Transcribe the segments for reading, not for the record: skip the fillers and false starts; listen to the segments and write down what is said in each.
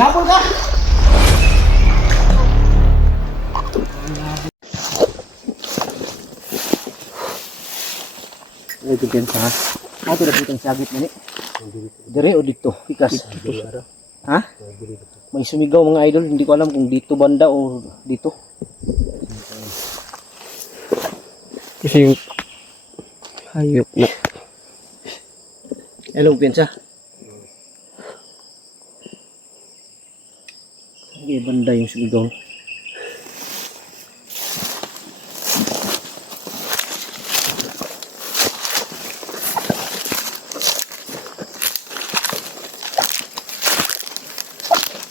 Hapon ka! Ito din sa ato na itong sagit na ni. Dire o dito? Pikas. Ha? May sumigaw mga idol. Hindi ko alam kung dito banda o dito. Kasi yung hayop na. Hello, Piensa. Okay, banda yung sumigaw.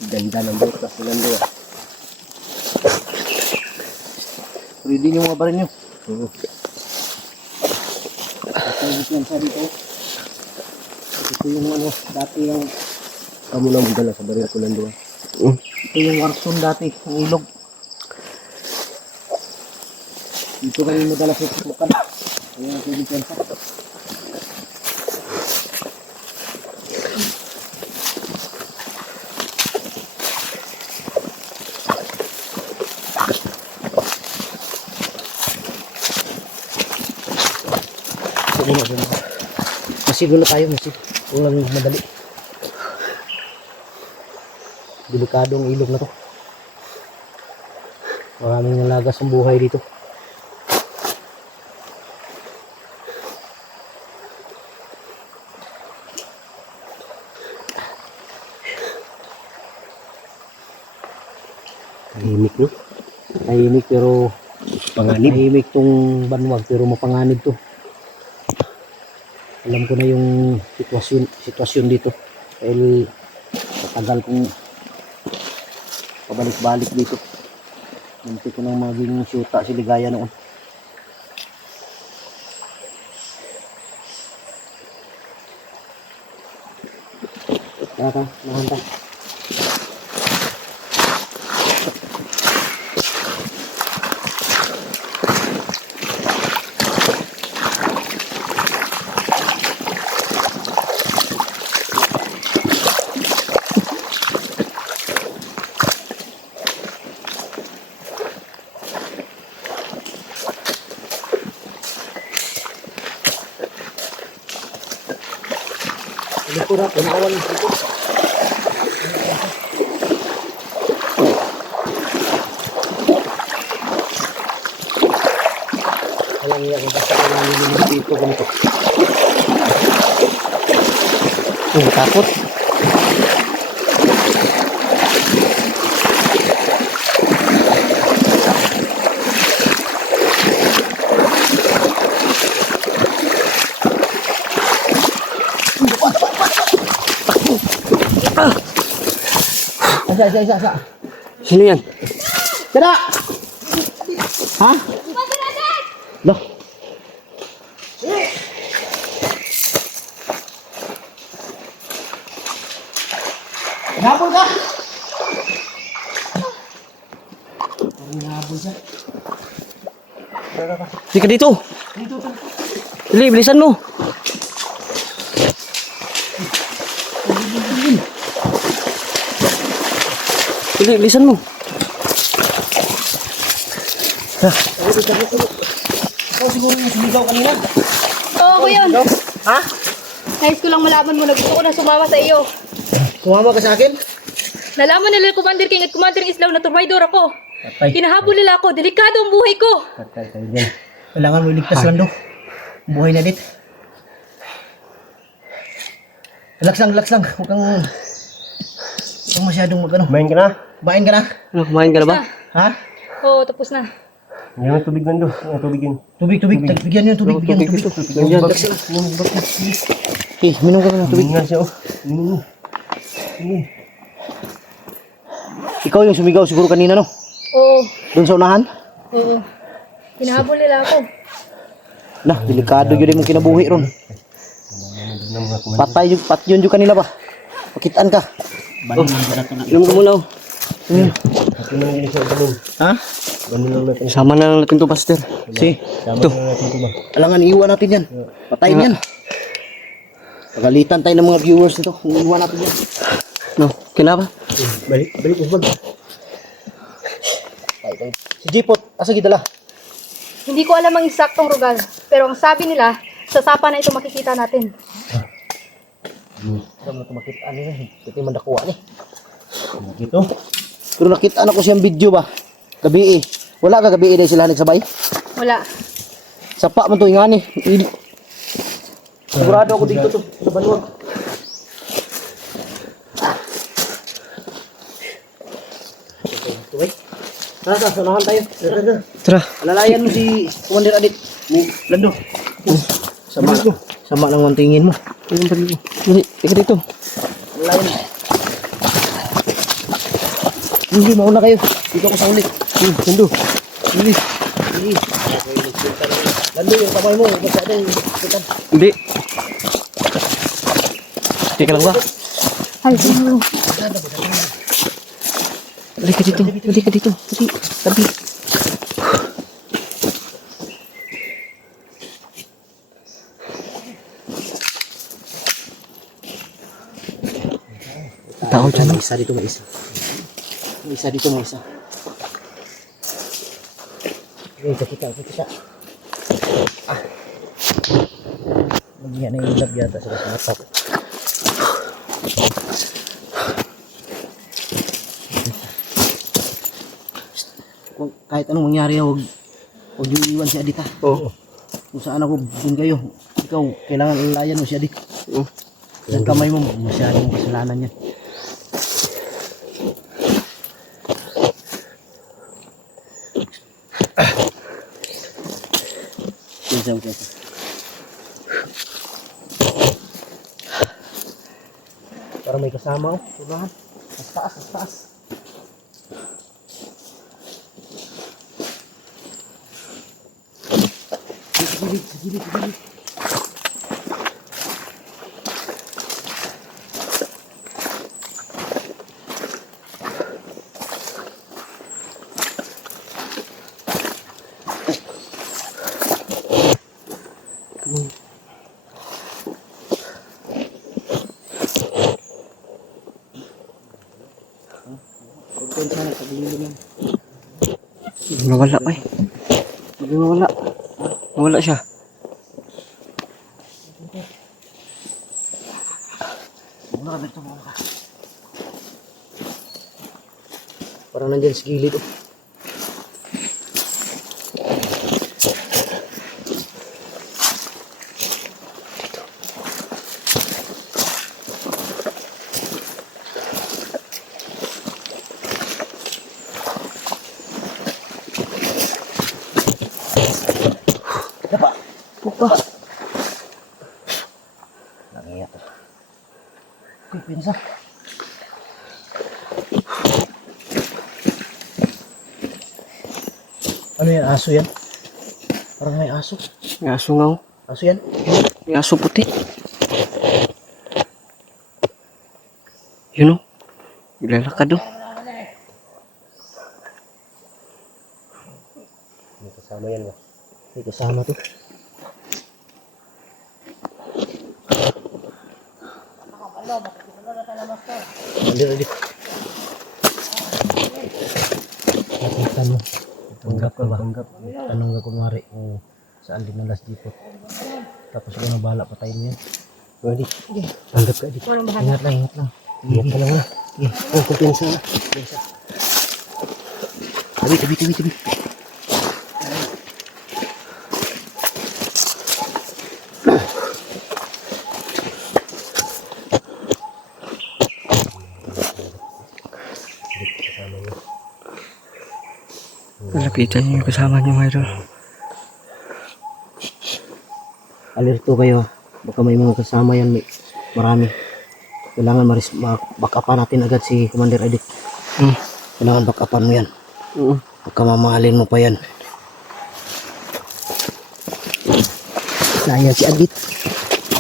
Ganda ng butas ng lando. Ready yung mga baril nyo. Ito yung sa dito. Ito yung ano, dati yung kamu na magdala sa baril ko lando. Ito yung warson dati, ang ilog. Dito kami madala sa susukan. Ayan ang Pilipensa. Masig na tayo, masig. Walang madali. Delikadong ilog na to. Maraming nalagas ang buhay dito. Tahimik no? Tahimik pero panganib. Tahimik tong banwag pero mapanganib to. Alam ko na yung sitwasyon dito dahil matagal kong pabalik-balik dito. Munti ko nang maging syuta si Ligaya noon. Tara ka, mahanta. Likod ako, nakawal yung likod. Alam niya kung basta kung nililis dito ganito. Takot. Isa. Sino yan? Tara! Ha? Loh. Nabol ka? Nabol siya. Hindi ka dito. Dili, bilisan mo. Dili, bilisan mo. Ikaw siguro yung sumigaw kanina. Oo, ko yun. Ha? Nais ko lang malaman mo na gusto ko na sumama sa iyo. Sumama ka sa akin? Nalaman nila Commander King at Commander Islaw na tumaydor ako. Patay. Kinahabol nila ako. Delikado ang buhay ko. Patay tayo dyan. Kailangan mo iligtas lang do. Buhay na dit. Relax lang. Huwag kang masyadong magano. Kumain ka na? Bain ka na? Ano, kumain ka na ba? Ha? Oo, tapos na. Yan ang tubig nando. Ang tubig yun. Tubig. Bigyan nyo yung tubig. Bigyan ng tubig. Yan. Okay, minum ka na ng tubig. Tubig nga siya oh. Yun. Sige. Ikaw yung sumigaw siguro kanina no? Oo. Doon sa unahan? Oo. Kinahabol nila ako. Nah, delikado yun mong kinabuhi ron. Patay yun kanila ba? Pakitaan ka. Inom ka muna oh. Ito na yung isa ganun. Ha? Ganun lang natin. Sama na lang natin to, Pastor. Si, Sama Ito. na natin ito ba? alangan iiwan natin yan. Patayin yan. Pagalitan tayo ng mga viewers nito. Iiwan natin yan. No, kenapa? Balik mo bag. Si Jipot, asa gidala? Hindi ko alam ang eksaktong lugar, pero ang sabi nila, sa sapa na ito makikita natin. Saan na tumakit ano na, ito man nakuha ni. Dito. Pero nakita na ko siyang video ba? Gabi eh. Wala ka gabi eh dahil sila nagsabay. Wala. Sapa man to ingani. Sigurado ako dito to sa Banuag. Tara, sanahan tayo. Tara. Alalayan mo si Commander Adit. Ni Lando. Sama lang ang tingin mo. Ayun pa dito. Dali, tika dito. Alalayan. Hindi, mauna kayo. Dito ako sa ulit. Lando. Hindi. Hindi. Lando, yung kamay mo. Masyadong ikan. Hindi. Teka lang ba? Ay, sino? Dali ka dito. Dali ka dito. Dali. Tabi. Tao dyan. May isa dito, may isa. May isa dito, may isa. Okay, kita. Magyan na yung lab yata sila sa matap. Kung kahit anong mangyari, huwag yung iwan si Adit ha. Oo. Kung saan ako, dun kayo. Ikaw, kailangan alalayan mo si Adit. Oo. Yung kamay mo, masyadong kasalanan yan. Okay. Para may kasama oh. Tulahan. Sa taas. Sa gilid. Nawala pa eh. Nawala. Nawala siya. Muna ka. Parang nandyan sa gilid oh. Puka. Nangiyak. Uy, pinsa. Ano yan? Aso yan? Parang may aso. May aso nga oh. Aso yan? May aso puti. Yun oh. Ilalakad oh. May kasama yan ba? May kasama to. Ready. Nakita mo. Tanggap ka ba? Tanong ka kunwari kung saan din nalas dipot. Tapos kung ano bahala patayin mo yan. Ready? Tanggap ka dito. Ingat lang. Ingat ka lang ha. Oh, kumpiyansa na. Tabi. Malapitan niyo yung kasama niyo mga idol. Alerto kayo. Baka may mga kasama yan. Marami. Kailangan back-upan natin agad si Commander Edit. Kailangan back-upan mo yan. Baka mamahalin mo pa yan. Sayang si Edit.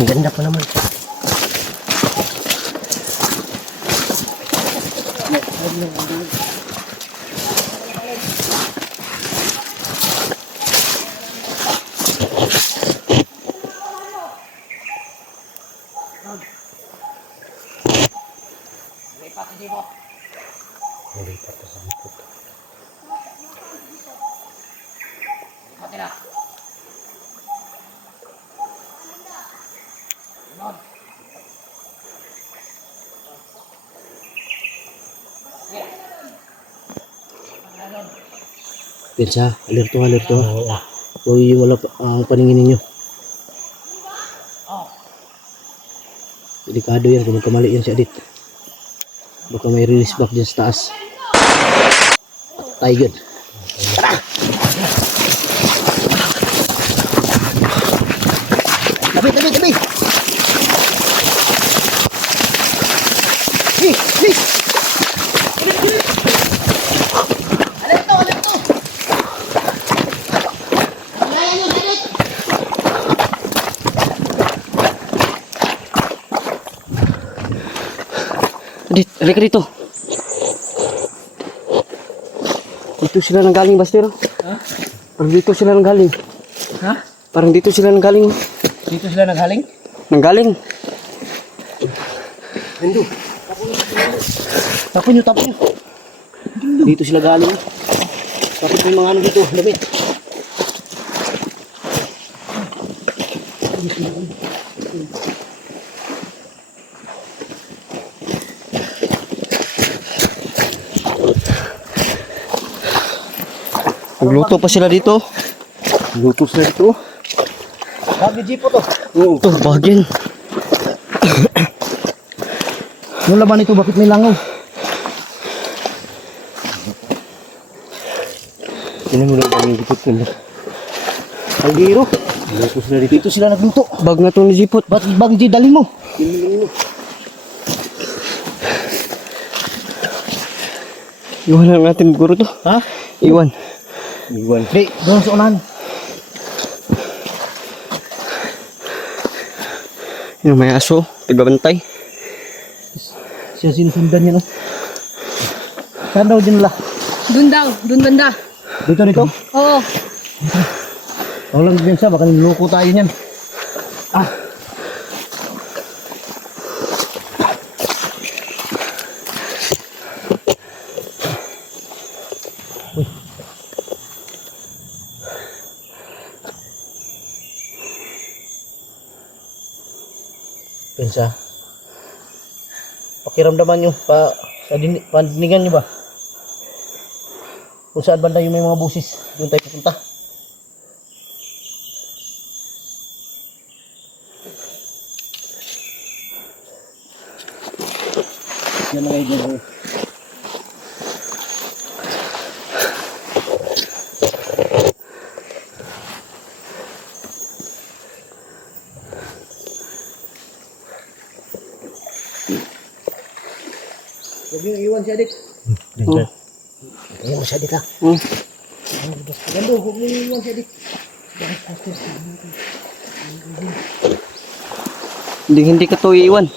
Ang ganda pa naman. Nalipat na sa lipot. Pensa, alerto, alerto. Uy, wala pa ang paningin ninyo. Delikado yan kung magkamali yan si Adit. Baka may release back dyan sa taas. Tayo yun. Tara! Tabi, tabi, tabi! Hey, hey! Adit, halika dito. Dito sila nanggaling, Bastero. Ha? Parang dito sila nanggaling. Ha? Parang dito sila nanggaling. Dito sila naghaling? Nanggaling. Ando! Tapon nyo, tapon nyo. Dito sila galing. Tapos may mga ano dito, damit. Nagluto pa sila dito. Luto sila dito. Sabi jeep po to. Oo. Ito, bagin. Yung laman nito, bakit may langaw? Tinan mo lang ang lipot nila. Algiro. Luto sila dito. Dito sila nagluto. Bag na to ni Zipot. Ba't bang G, dalhin mo? Iwan lang natin guro to. Ha? Iwan. Iwan. Di, doon sa unahan. Yung may aso. Tagabantay. Siya sinusundan niya, no? Saan daw dinala? Dun daw, dun banda. Dito, dito? Oo. Ako lang din siya, baka niloko tayo niyan. Ah! Uy. Pensa. Pakiramdaman nyo, pandinigan nyo ba? Kung saan banda yung may mga busis, doon tayo pupunta. Yan mga idol. Huwag yung iwan si Adik. Oh. Iwan si Adik ha. Gando, huwag yung iwan si Adik. Hindi ka to iiwan.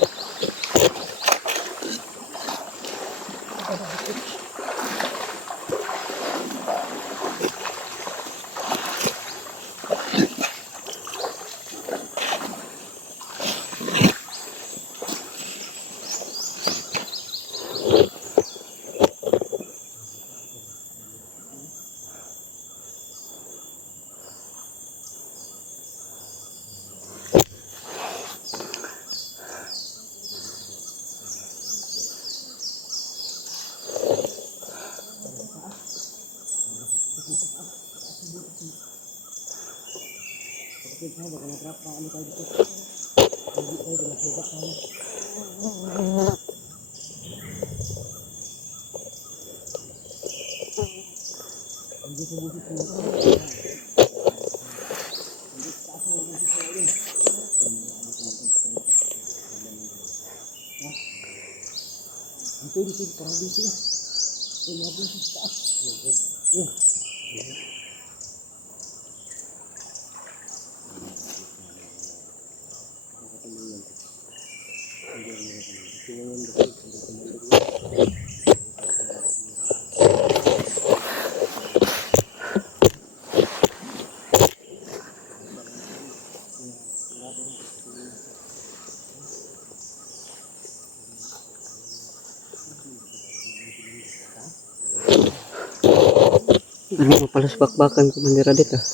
Ano, palasbakbakan ko man dira dit ah.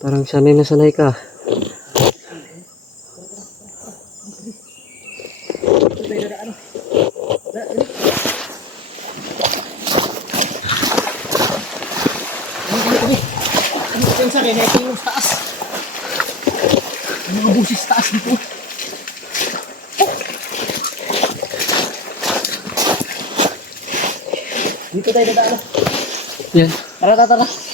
Parang sanay na sanay ka. Yung sa akin, ito yung taas. Yung mga busis taas dito. Dito tayo dadaan. Yan. Tara.